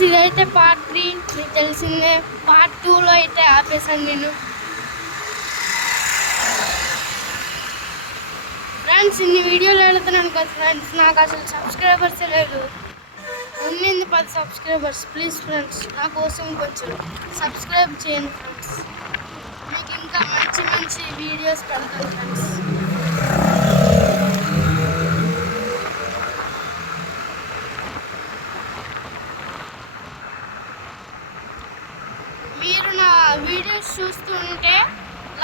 Friends, ఇదైతే part 3 మీకు తెలిసిందే. పార్ట్ 2లో అయితే ఆపేసాను నేను. ఫ్రెండ్స్, ఇన్ని వీడియోలు వెళ్తున్నాను కదా ఫ్రెండ్స్, నాకు అసలు సబ్స్క్రైబర్సే లేదు. ఉన్నింది 10 సబ్స్క్రైబర్స్. ప్లీజ్ ఫ్రెండ్స్, నా కోసం కొంచెం సబ్స్క్రైబ్ చేయండి ఫ్రెండ్స్. మీకు ఇంకా మంచి మంచి వీడియోస్ పెడతాను ఫ్రెండ్స్. మీరు నా వీడియోస్ చూస్తుంటే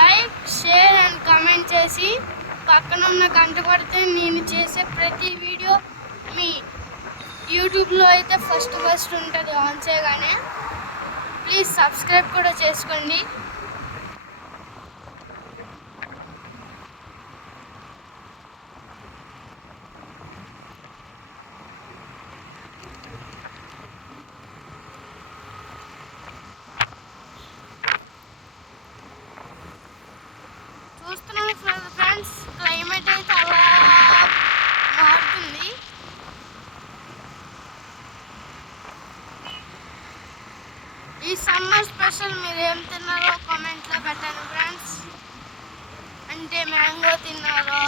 లైక్, షేర్ అండ్ కామెంట్ చేసి పక్కన ఉన్న గంట కొడితే నేను చేసే ప్రతి వీడియో మీ యూట్యూబ్లో అయితే ఫస్ట్ ఉంటుంది ఆన్ చేయగానే. ప్లీజ్ సబ్స్క్రైబ్ కూడా చేసుకోండి. చూస్తున్నాను ఫ్రెండ్స్, క్లైమేట్ అయితే అలా మారుతుంది. ఈ సమ్మర్ స్పెషల్ మీరు ఏం తిన్నారో కామెంట్లో పెట్టండి ఫ్రెండ్స్. అంటే మ్యాంగో తిన్నారో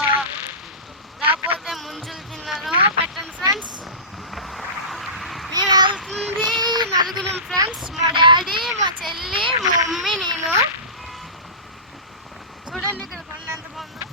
లేకపోతే ముంజులు తిన్నారో పెట్టండి ఫ్రెండ్స్. మేము వెళ్తుంది నలుగురం ఫ్రెండ్స్, మా డాడీ, మా చెల్లి, మా మమ్మీ, నేను. చూడండి ఇక్కడ కొండ ఎంత బాగుందో.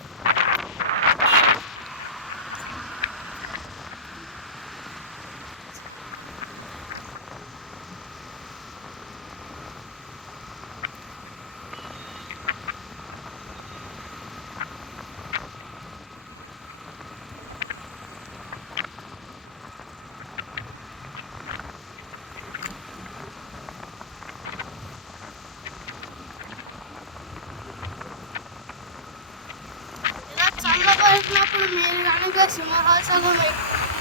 చల్లబడినప్పుడు మీరు కనుక సింహాచలం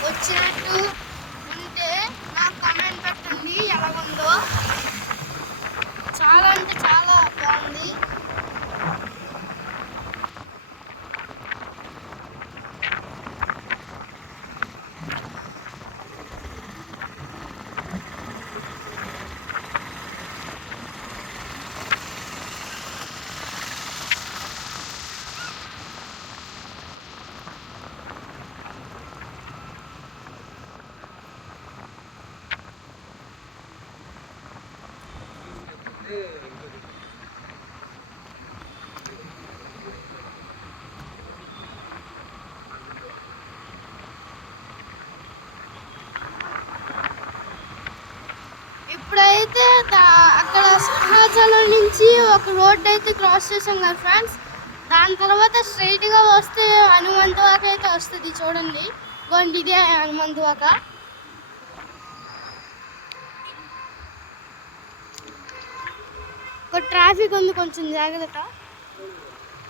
వచ్చినట్టు ఉంటే నాకు కామెంట్ పెట్టండి ఎలాగుందో. చాలా అంటే చాలా బాగుంది. ఇప్పుడైతే అక్కడ సింహాచలం నుంచి ఒక రోడ్ అయితే క్రాస్ చేసాం కదా ఫ్రెండ్స్. దాని తర్వాత స్ట్రైట్గా వస్తే హనుమంతవాక అయితే వస్తుంది. చూడండి, గోండి, ఇదే హనుమంతవాక. ఒక ట్రాఫిక్ ఉంది, కొంచెం జాగ్రత్త.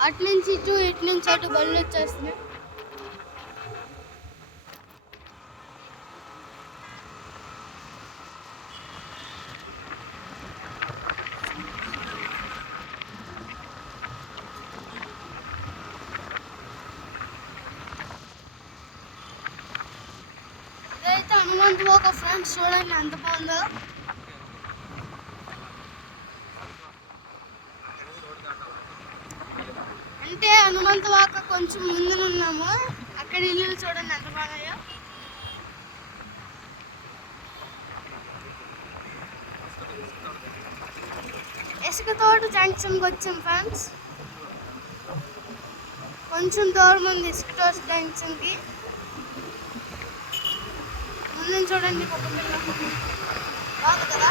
అటు నుంచి ఇటు, ఇటు నుంచి అటు బళ్ళు వచ్చేస్తున్నాయి. ఇదైతే హనుమంతవాక ఫ్రెండ్స్, చూడండి ఎంత బాగుందో. అంటే హనుమంతవాక కొంచెం ముందునున్నాము. అక్కడ ఇల్లు చూడండి ఎంత బాగున్నాయో. ఇసుకతోట జంక్షన్కి వచ్చాం ఫ్రెండ్స్. కొంచెం దూరం ఉంది ఇసుకతోట జంక్షన్కి. ముందు చూడండి కుక్కపిల్ల బాగుంది కదా.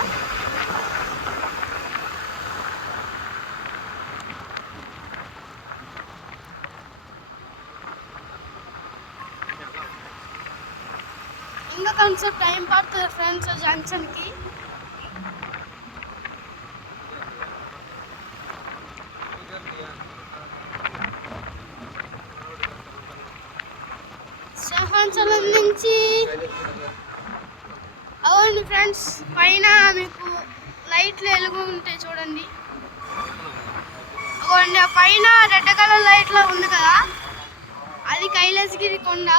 ఇంకా కొంచెం టైం పడుతుంది ఫ్రెండ్స్ జంక్షన్కి. సింహాచలం నుంచి అవును ఫ్రెండ్స్, పైన మీకు లైట్లు వెలుగు ఉంటాయి చూడండి. పైన రెడ్ కలర్ లైట్లో ఉంది కదా, అది కైలాసగిరి కొండ.